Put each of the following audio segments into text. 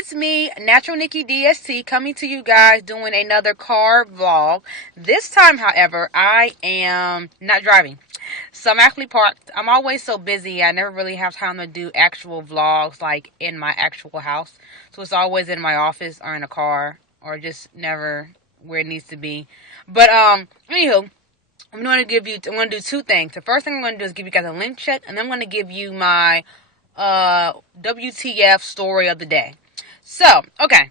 it's me, Natural Nikki DST, coming to you guys doing another car vlog. This time, however, I am not driving. So I'm actually parked. I'm always so busy, I never really have time to do actual vlogs like in my actual house. So it's always in my office or in a car or just never where it needs to be. But anywho, I'm going to do two things. The first thing I'm going to do is give you guys a link check, and then I'm going to give you my WTF story of the day. So, okay.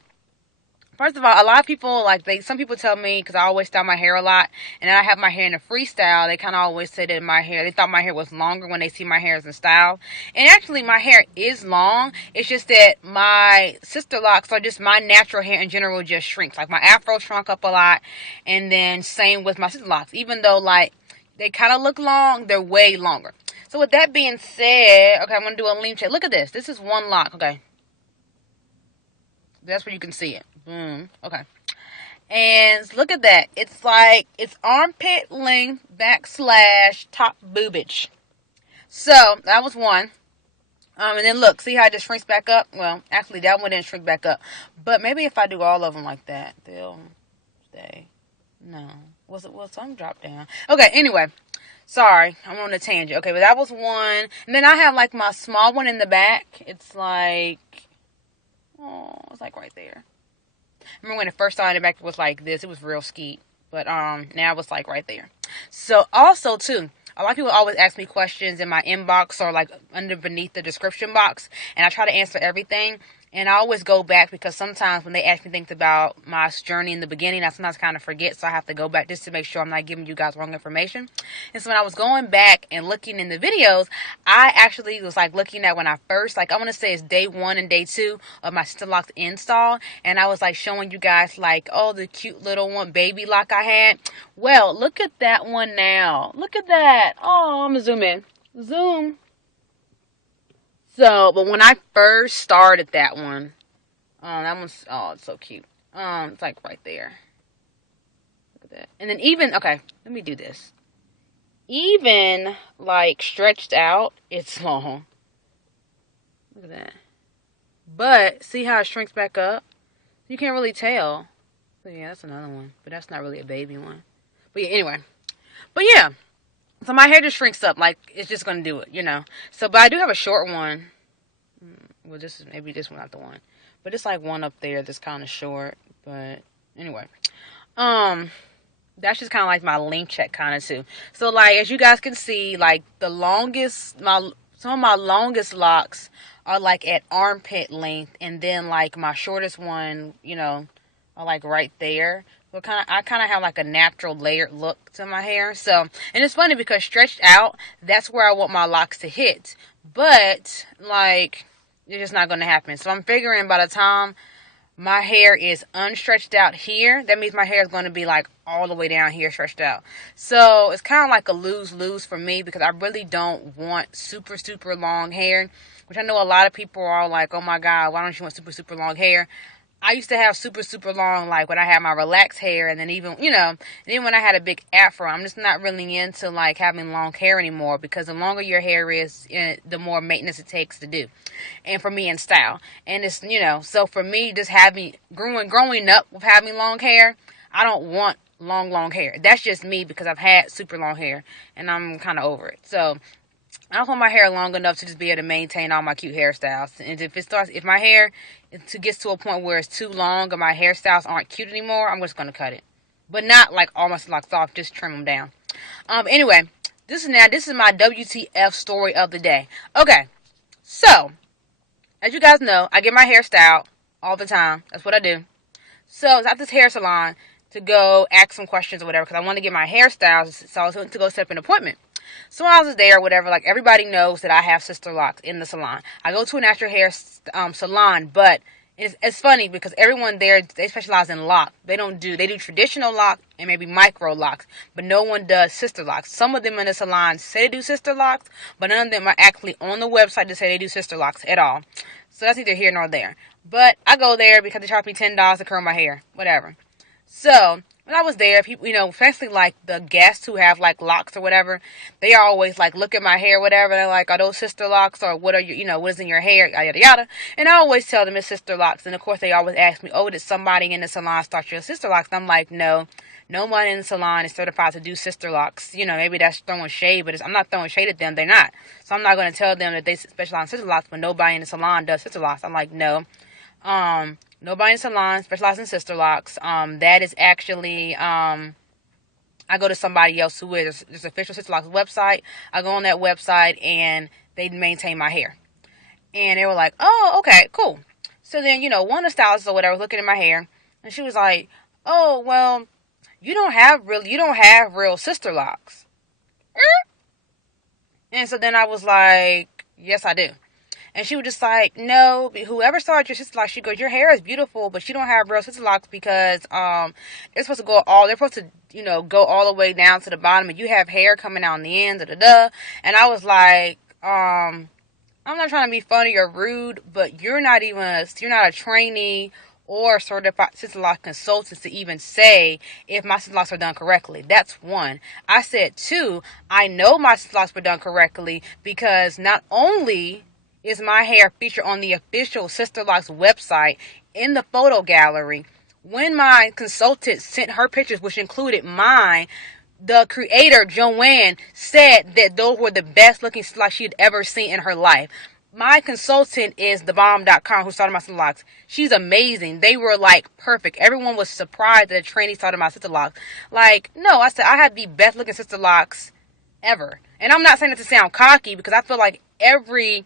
First of all, a lot of people, some people tell me, because I always style my hair a lot, and I have my hair in a freestyle, they kind of always say that they thought my hair was longer when they see my hair as in style. And actually, my hair is long. It's just that my sister locks, or just my natural hair in general, just shrinks. Like, my afro shrunk up a lot, and then same with my sister locks. Even though, they kind of look long, they're way longer. So, with that being said, okay, I'm going to do a link check. Look at this. This is one lock, okay. That's where you can see it. Boom. Okay. And look at that. It's armpit length / top boobage. So, that was one. And then look, see how it just shrinks back up? Well, actually, that one didn't shrink back up. But maybe if I do all of them like that, they'll stay. No. Will some drop down? Okay, anyway. Sorry, I'm on a tangent. Okay, but that was one. And then I have, my small one in the back. It's it's right there. Remember when it first started back, it was like this. It was real skeet. But now it's right there. So also too, a lot of people always ask me questions in my inbox or beneath the description box, and I try to answer everything. And I always go back because sometimes when they ask me things about my journey in the beginning, I sometimes kind of forget. So I have to go back just to make sure I'm not giving you guys wrong information. And so when I was going back and looking in the videos, I actually was looking at when I first, I want to say it's day 1 and day 2 of my Sister Locks install. And I was showing you guys the cute little one baby lock I had. Well, look at that one now. Look at that. Oh, I'm going to zoom in. Zoom. So, but when I first started that one, it's so cute. It's right there. Look at that. And then okay, let me do this. Even, stretched out, it's long. Look at that. But, see how it shrinks back up? You can't really tell. So, yeah, that's another one. But that's not really a baby one. But, yeah, anyway. But, yeah. So my hair just shrinks up, it's just going to do it, So, but I do have a short one. Well, maybe this one, not the one. But it's one up there that's kind of short. But, anyway. That's just kind of my link check kind of too. So, as you guys can see, some of my longest locks are, at armpit length. And then, my shortest one, are, right there. So I kind of have a natural layered look to my hair. So, and it's funny because stretched out, that's where I want my locks to hit. But, it's just not going to happen. So I'm figuring by the time my hair is unstretched out here, that means my hair is going to be all the way down here stretched out. So it's kind of a lose-lose for me because I really don't want super, super long hair. Which I know a lot of people are oh my God, why don't you want super, super long hair? I used to have super, super long, when I had my relaxed hair, and then even, and then when I had a big afro, I'm just not really into, having long hair anymore, because the longer your hair is, the more maintenance it takes to do, and for me in style, and it's, so for me, just growing up with having long hair, I don't want long hair. That's just me, because I've had super long hair, and I'm kind of over it, so I don't want my hair long enough to just be able to maintain all my cute hairstyles. And if my hair gets to a point where it's too long and my hairstyles aren't cute anymore, I'm just going to cut it. But not almost soft, just trim them down. Anyway, this is my WTF story of the day. Okay, so, as you guys know, I get my hair styled all the time. That's what I do. So, I was at this hair salon to go ask some questions or whatever, because I want to get my hair styled, so I was going to go set up an appointment. So I was there or whatever, everybody knows that I have sister locks in the salon. I go to a natural hair salon, but it's funny because everyone there, they specialize in lock. They do traditional lock and maybe micro locks, but no one does sister locks. Some of them in the salon say they do sister locks, but none of them are actually on the website to say they do sister locks at all. So that's neither here nor there. But I go there because they charge me $10 to curl my hair, whatever. So when I was there, people, especially like the guests who have like locks or whatever, they always like look at my hair, whatever. They're like, are those sister locks, or what are what is in your hair, yada yada. And I always tell them it's sister locks. And of course, they always ask me, oh, did somebody in the salon start your sister locks? And I'm like, no. No one in the salon is certified to do sister locks. Maybe that's throwing shade, but I'm not throwing shade at them. They're not. So I'm not going to tell them that they specialize in sister locks, but nobody in the salon does sister locks. I'm like, no. Nobody in the salon specializes in sister locks. That is actually, I go to somebody else who is, there's an official sister locks website. I go on that website and they maintain my hair. And they were like, oh, okay, cool. So then, one of the stylists or whatever was looking at my hair, and she was like, oh, well, you don't have real sister locks. And so then I was like, yes, I do. And she was just like, no, whoever started your sister locks, she goes, your hair is beautiful, but you don't have real sister locks because they're supposed to go all the way down to the bottom, and you have hair coming out on the ends, And I was like, I'm not trying to be funny or rude, but you're not a trainee or certified sister lock consultants to even say if my sister locks are done correctly. That's one. I said two, I know my sister locks were done correctly because not only is my hair featured on the official Sister Locks website in the photo gallery, when my consultant sent her pictures, which included mine, the creator, Joanne, said that those were the best looking sister locks she had ever seen in her life. My consultant is thebomb.com, who started my sister locks. She's amazing. They were like perfect. Everyone was surprised that a trainee started my sister locks. Like, no, I said I had the best looking sister locks ever. And I'm not saying it to sound cocky, because I feel like every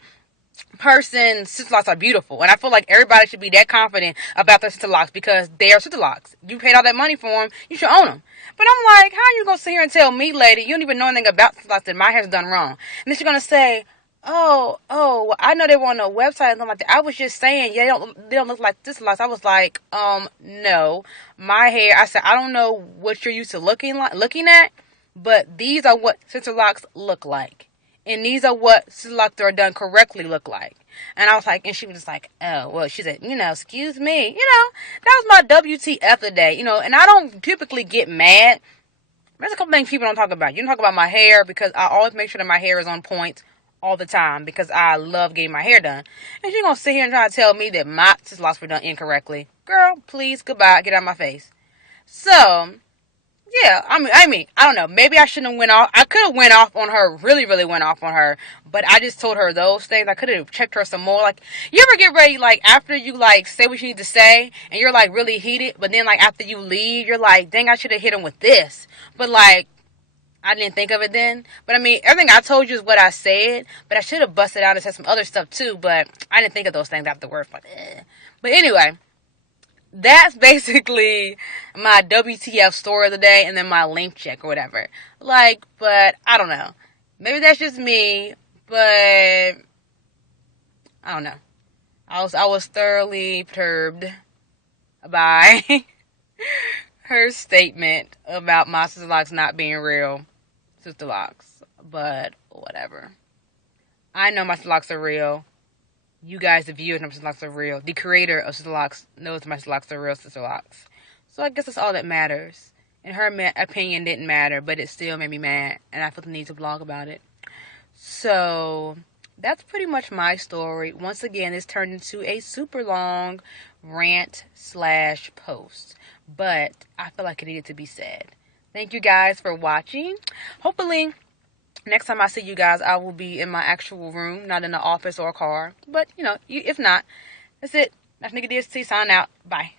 person's sister locks are beautiful, and I feel like everybody should be that confident about their sister locks because they are sister locks. You paid all that money for them, you should own them. But I'm like, how are you gonna sit here and tell me, lady, you don't even know anything about sister locks, that my hair's done wrong? And then she's gonna say, oh, well, I know they were on a website and something like that. I was just saying, yeah, they don't look like sister locks. I was like, no, my hair. I said, I don't know what you're used to looking at, but these are what sister locks look like. And these are what sister locks that are done correctly look like. And I was like, and she was just like, oh, well, she said, excuse me. That was my WTF today, and I don't typically get mad. There's a couple things people don't talk about. You don't talk about my hair, because I always make sure that my hair is on point all the time, because I love getting my hair done. And she's going to sit here and try to tell me that my sister locks were done incorrectly. Girl, please, goodbye, get out of my face. So, yeah, I mean, I don't know. Maybe I shouldn't have went off. I could have went off on her, really, really went off on her. But I just told her those things. I could have checked her some more. Like, you ever get ready, like, after you, like, say what you need to say, and you're, like, really heated, but then, like, after you leave, you're like, dang, I should have hit him with this. But, like, I didn't think of it then. But, I mean, everything I told you is what I said. But I should have busted out and said some other stuff, too. But I didn't think of those things afterwards. But anyway, that's basically my WTF story of the day, and then my link check or whatever. Like, but I don't know. Maybe that's just me, but I don't know. I was thoroughly perturbed by her statement about my sister locks not being real sister locks. But whatever. I know my sister locks are real. You guys, the viewers, know my sister locks are real. The creator of sister locks knows my sister locks are real sister locks. So I guess that's all that matters. And her opinion didn't matter, but it still made me mad. And I felt the need to blog about it. So that's pretty much my story. Once again, this turned into a super long rant/post. But I feel like it needed to be said. Thank you guys for watching. Hopefully, next time I see you guys, I will be in my actual room, not in the office or a car. But, if not, that's it. That's Nigga DST. Sign out. Bye.